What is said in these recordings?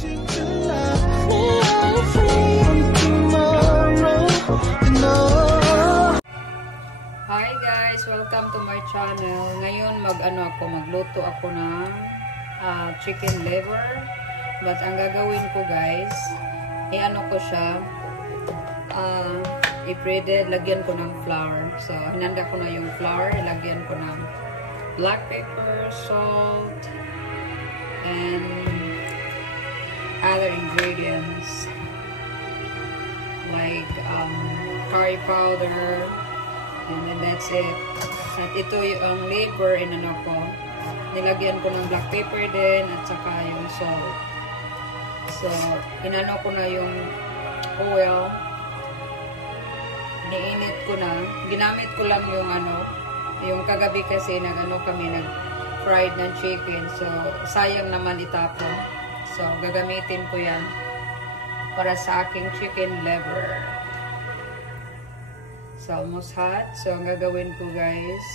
Hi guys, welcome to my channel. Ngayon magluto ako ng chicken liver. But ang gagawin ko guys, ko siya, i-breaded, lagyan ko ng flour. So hinanda ko na yung flour, lagyan ko ng black pepper, salt, and other ingredients like curry powder, and then that's it. At ito yung liver, ko, nilagyan ko ng black pepper din at saka yung salt. So ko na yung oil, niinit ko na, ginamit ko lang yung yung kagabi kasi kami nag-fried ng chicken, so sayang naman itapon. So gagamitin ko yan para sa aking chicken liver. So almost hot. So ang gagawin ko guys,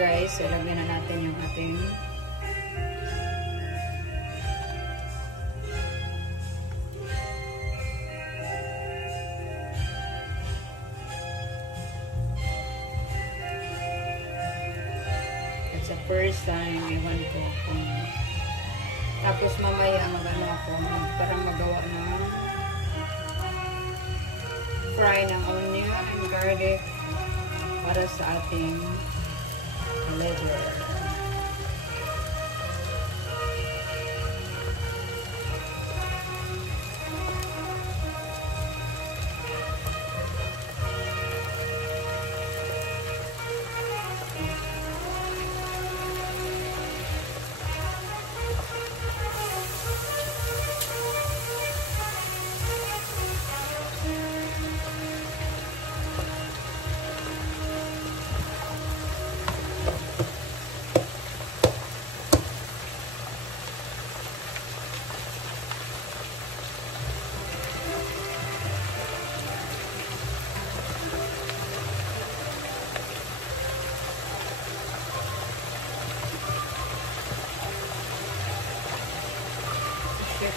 guys, ilagyan na natin yung ating it's the first time iwan ko kung tapos mamaya ako parang magawa ng fry ng onion and garlic para sa ating liver.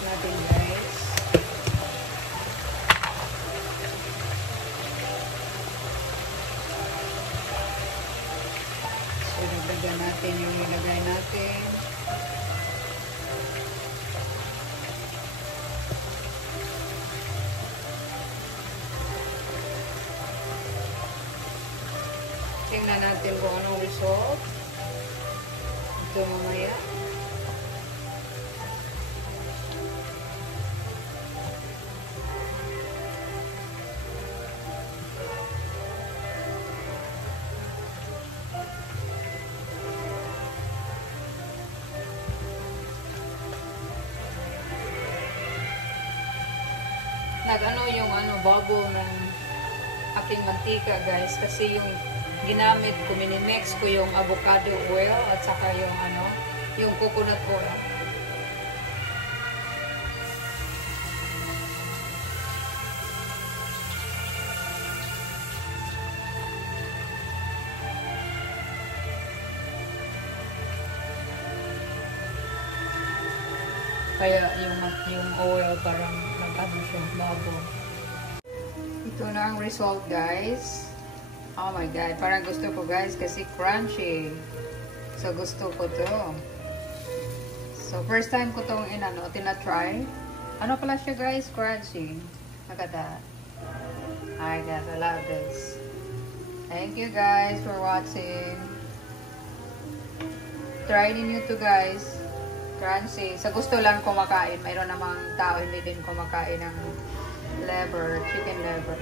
natin guys. natin yung ilagay natin. Tingnan natin kung anong result. Ito mamaya. Nag-ano yung bubble ng aking mantika, guys, kasi yung ginamit ko, minimix ko yung avocado oil at saka yung coconut oil. Kaya yung oil parang nag-ano siya, bubble. Ito na ang result, guys. Oh my God, parang gusto ko, guys, kasi crunchy. So, gusto ko to. So, first time ko itong tinatry. Ano pala siya, guys? Crunchy. Look at that. Hi, guys, I love this. Thank you, guys, for watching. Try ninyo to, guys. Crunchy. Sa gusto lang kumakain. Mayroon namang tao hindi din kumakain ng liver, chicken liver.